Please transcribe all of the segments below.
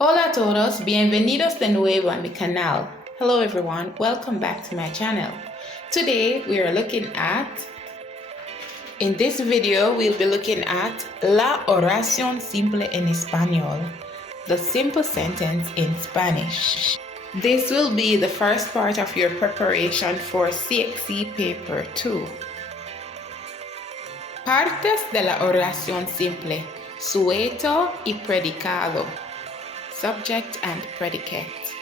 Hola a todos, bienvenidos de nuevo a mi canal. Hello everyone, welcome back to my channel. Today we are in this video we'll be looking at la oración simple en español, the simple sentence in Spanish. This will be the first part of your preparation for CXC paper 2. Partes de la oración simple, sujeto y predicado. Subject and predicate.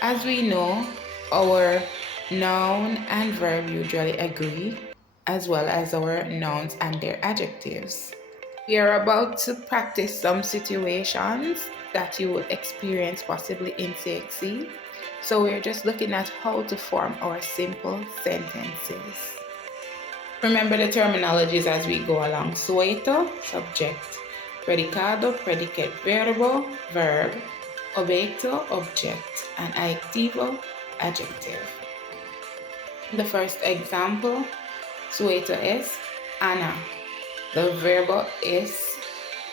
As we know, our noun and verb usually agree, as well as our nouns and their adjectives. We are about to practice some situations that you will experience possibly in CXC. So we're just looking at how to form our simple sentences. Remember the terminologies as we go along. Sujeto, subject. Predicado, predicate, verbo, verb. Objeto, object, and adjetivo, adjective. The first example, sujeto es Ana. The verbo es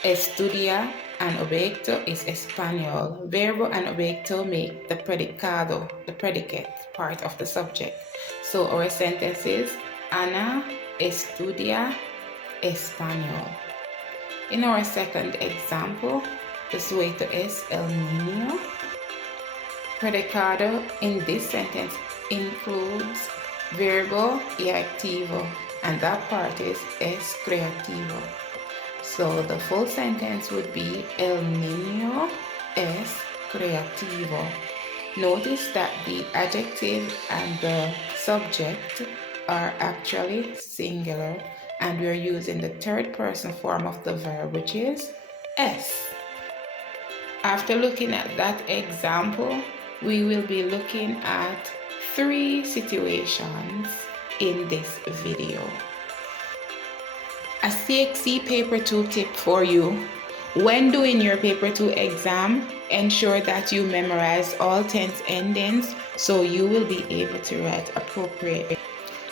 estudia and objeto is español. Verbo and objeto make the predicado, the predicate part of the subject. So our sentence is Ana estudia español. In our second example, the sujeto es el niño. Predicado in this sentence includes verbo y activo, and that part is es creativo. So the full sentence would be el niño es creativo. Notice that the adjective and the subject are actually singular, and we're using the third person form of the verb, which is es. After looking at that example, we will be looking at 3 situations in this video. A CXC paper 2 tip for you. When doing your paper 2 exam, ensure that you memorize all tense endings so you will be able to write appropriate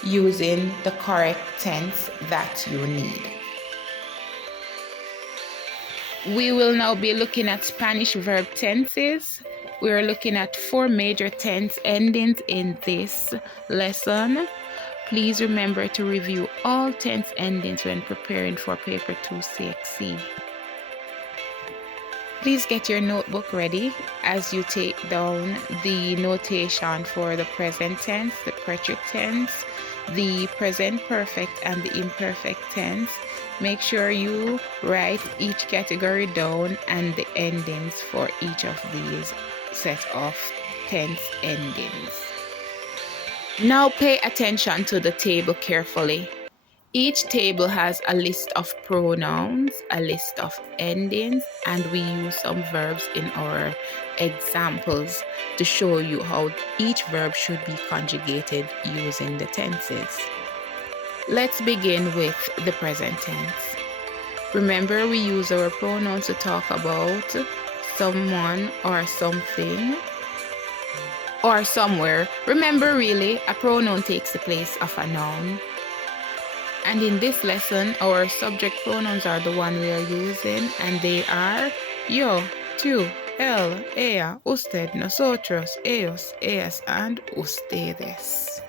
using the correct tense that you need. We will now be looking at Spanish verb tenses. We are looking at 4 major tense endings in this lesson. Please remember to review all tense endings when preparing for paper 2 CXC. Please get your notebook ready as you take down the notation for the present tense, the preterite tense, the present perfect, and the imperfect tense. Make sure you write each category down and the endings for each of these set of tense endings. Now pay attention to the table carefully. Each table has a list of pronouns, a list of endings, and we use some verbs in our examples to show you how each verb should be conjugated using the tenses. Let's begin with the present tense. Remember, we use our pronouns to talk about someone or something or somewhere. Remember, really, a pronoun takes the place of a noun. And in this lesson, our subject pronouns are the one we are using, and they are yo, tú, él, ella, usted, nosotros, ellos, ellas, and ustedes.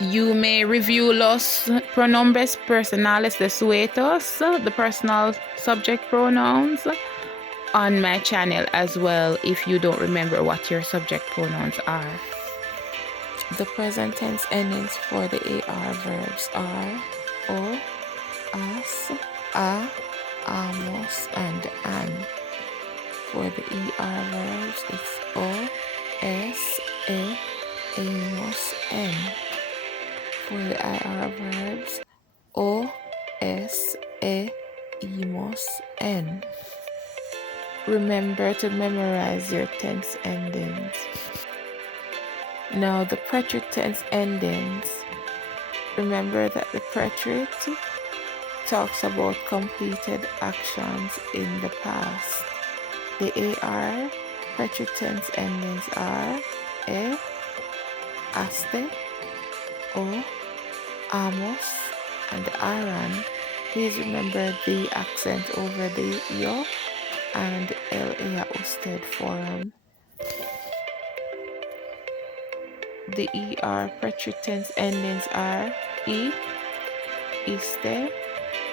You may review los pronombres personales de sujetos, the personal subject pronouns, on my channel as well if you don't remember what your subject pronouns are. The present tense endings for the AR verbs are o, as, a, amos, and an. For the ER verbs, it's o, es, amos, en. For the IR verbs, o, es, imos, en. Remember to memorize your tense endings. Now the preterite tense endings. Remember that the preterite talks about completed actions in the past. The AR preterite tense endings are aste, o, amos, and aran. Please remember the accent over the yo and LA usted form. The ER preteritense endings are E, iste,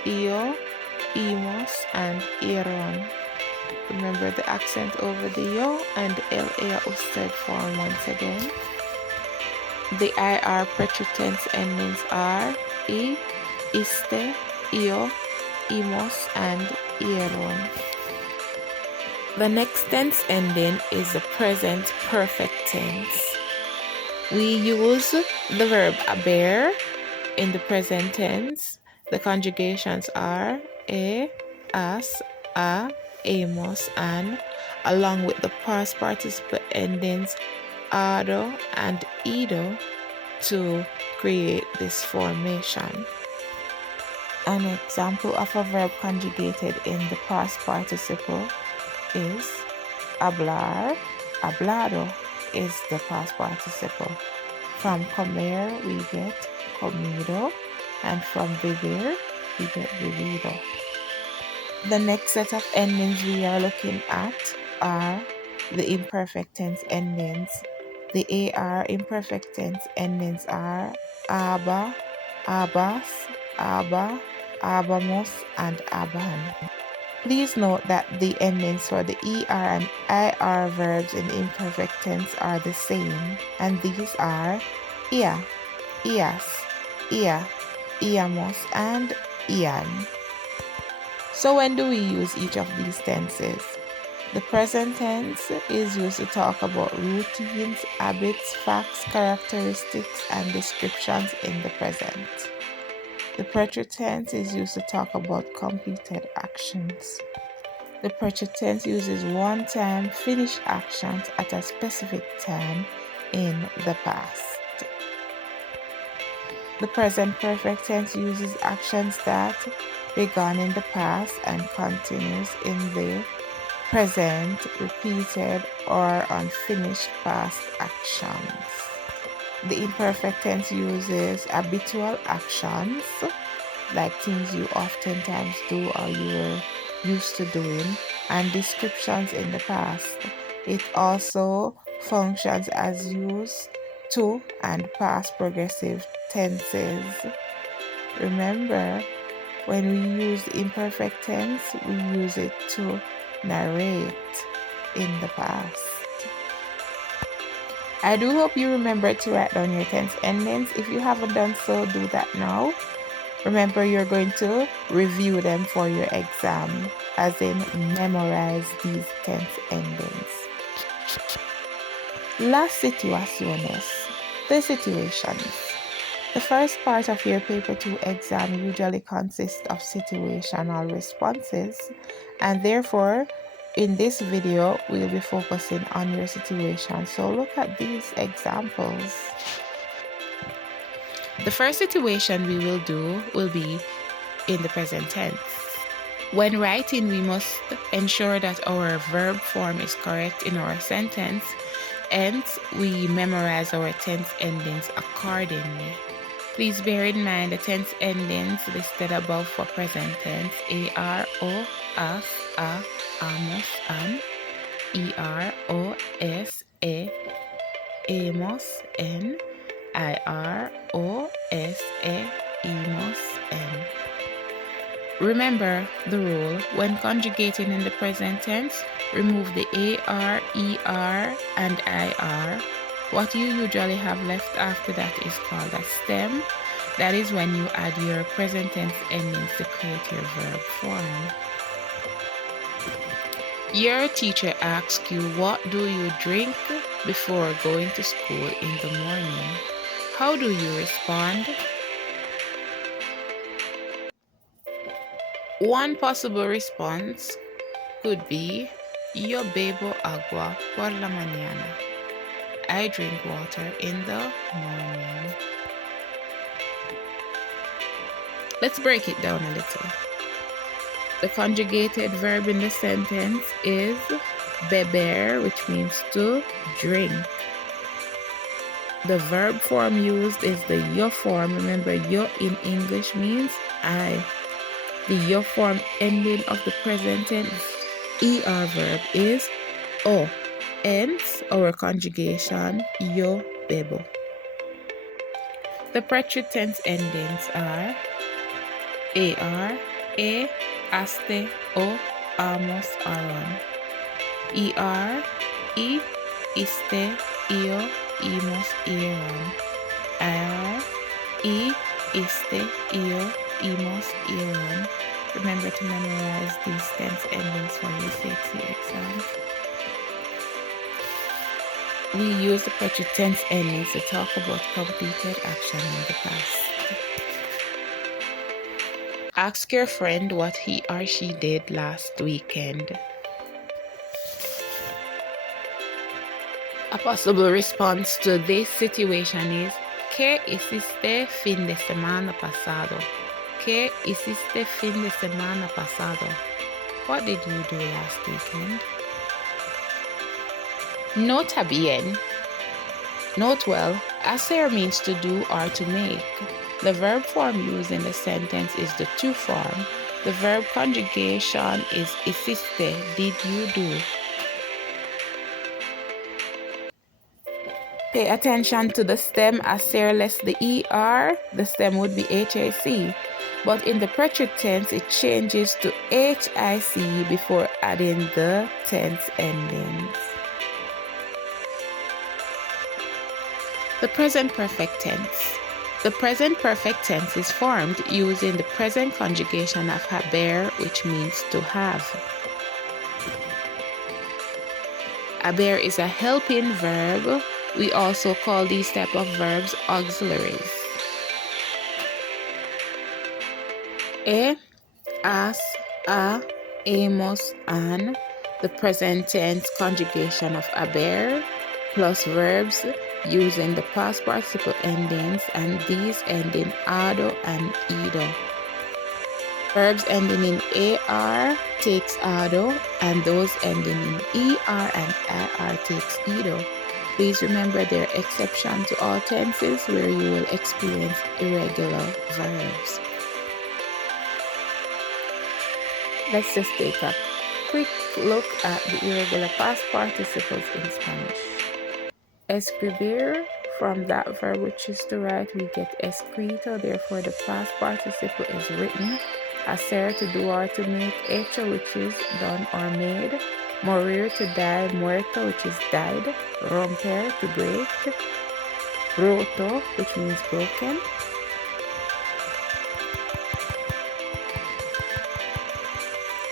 io, imos, and eron. Remember the accent over the yo and the LA usted form once again. The IR preteritense endings are E, iste, io, imos, and eron. The next tense ending is the present perfect tense. We use the verb haber in the present tense. The conjugations are e, as, a, amos, and, along with the past participle endings ado and ido to create this formation. An example of a verb conjugated in the past participle is hablar. Hablado is the past participle. From comer we get comido, and from vivir we get vivido. The next set of endings we are looking at are the imperfect tense endings. The AR imperfect tense endings are aba, abas, aba, abamos, and aban. Please note that the endings for the ER and IR verbs in imperfect tense are the same, and these are ia, ias, ia, iamos, and ian. So when do we use each of these tenses? The present tense is used to talk about routines, habits, facts, characteristics, and descriptions in the present. The future tense is used to talk about completed actions. The future tense uses one-time finished actions at a specific time in the past. The present perfect tense uses actions that began in the past and continues in the present, repeated or unfinished past actions. The imperfect tense uses habitual actions, like things you oftentimes do or you were used to doing, and descriptions in the past. It also functions as used to and past progressive tenses. Remember, when we use the imperfect tense, we use it to narrate in the past. I do hope you remember to write down your tense endings. If you haven't done so, do that now. Remember, you're going to review them for your exam, as in memorize these tense endings. Las situaciones, the situations. The first part of your paper 2 exam usually consists of situational responses, and therefore in this video we'll be focusing on your situation. So look at these examples. The first situation we will do will be in the present tense. When writing, we must ensure that our verb form is correct in our sentence, and we memorize our tense endings accordingly. Please bear in mind the tense endings listed above for present tense: AR, O, AS, A, AMOS, AN, ER, O, S, E, AMOS, N, IR, O, S, E, EMOS, N. Remember the rule: when conjugating in the present tense, remove the AR, ER, and IR. What you usually have left after that is called a stem. That is when you add your present tense endings to create your verb form. Your teacher asks you, what do you drink before going to school in the morning? How do you respond? One possible response could be, yo bebo agua por la mañana. I drink water in the morning. Let's break it down a little. The conjugated verb in the sentence is beber, which means to drink. The verb form used is the yo form. Remember, yo in English means I. The yo form ending of the present tense ER verb is O. Hence, our conjugation, yo bebo. The present tense endings are AR, A, aste, O, amos, aron. ER, I, iste, io, imos, eron. IR, I, iste, io, imos, eron. Remember to memorize these tense endings for your CXC exams. We use the present tense endings to talk about completed action in the past. Ask your friend what he or she did last weekend. A possible response to this situation is ¿Qué hiciste fin de semana pasado? ¿Qué hiciste fin de semana pasado? What did you do last weekend? Nota bien. Note well, hacer means to do or to make. The verb form used in the sentence is the to form. The verb conjugation is hiciste, did you do. Pay attention to the stem hacer less the ER, the stem would be HAC. But in the present tense, it changes to HIC before adding the tense endings. The present perfect tense. The present perfect tense is formed using the present conjugation of haber, which means to have. Haber is a helping verb. We also call these type of verbs auxiliaries. As, a, amos, an, the present tense conjugation of haber, plus verbs using the past participle endings, and these ending ado and ido. Verbs ending in AR takes ado, and those ending in ER and IR takes ido. Please remember there are exceptions to all tenses where you will experience irregular verbs. Let's just take a quick look at the irregular past participles in Spanish. Escribir, from that verb which is to write, we get escrito, therefore the past participle is written. Hacer, to do or to make. Hecho, which is done or made. Morir, to die. Muerto, which is died. Romper, to break. Roto, which means broken.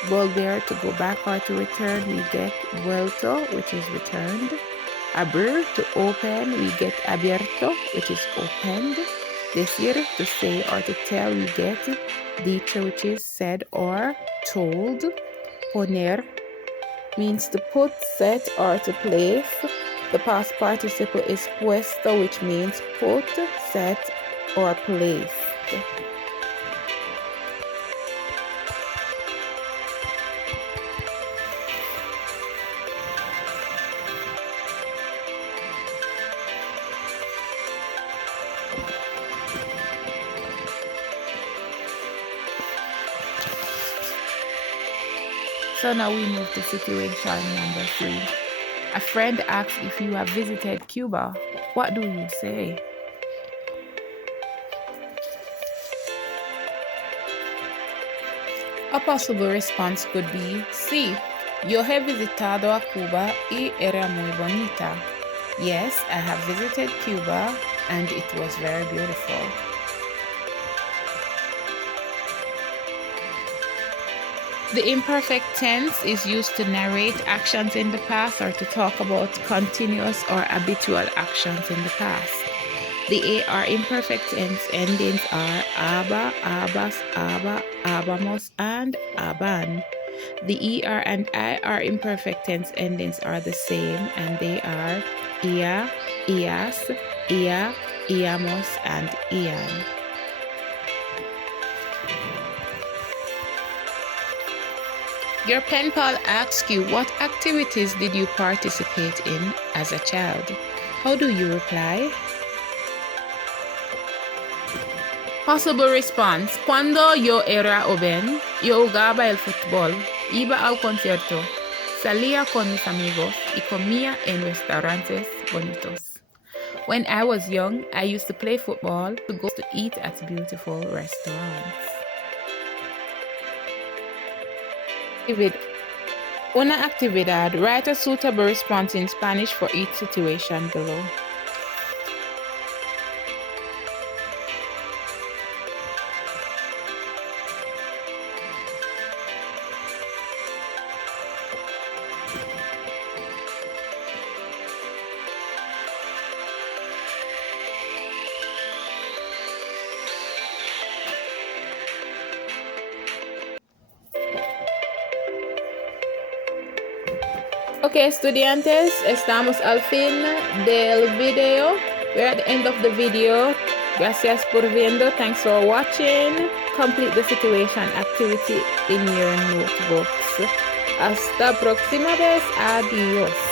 Volver, to go back or to return, we get vuelto, which is returned. Abrir, to open, we get abierto, which is opened. Decir, to say or to tell, we get dicho, which is said or told. Poner means to put, set, or to place. The past participle is puesto, which means put, set, or placed. So now we move to situation number 3. A friend asks if you have visited Cuba. What do you say? A possible response could be, sí, yo he visitado a Cuba y era muy bonita. Yes, I have visited Cuba and it was very beautiful. The imperfect tense is used to narrate actions in the past or to talk about continuous or habitual actions in the past. The AR imperfect tense endings are aba, abas, aba, abamos, and aban. The ER and IR imperfect tense endings are the same, and they are ia, ias, ia, iamos, and ian. Your pen pal asks you, what activities did you participate in as a child? How do you reply? Possible response. Cuando yo era joven, yo jugaba el fútbol. Iba al concierto. Salía con mis amigos y comía en restaurantes bonitos. When I was young, I used to play football to go to eat at beautiful restaurants. Una actividad. Write a suitable response in Spanish for each situation below. Ok, estudiantes, estamos al fin del video. We're at the end of the video. Gracias por viendo. Thanks for watching. Complete the situation activity in your notebooks. Hasta próxima vez. Adiós.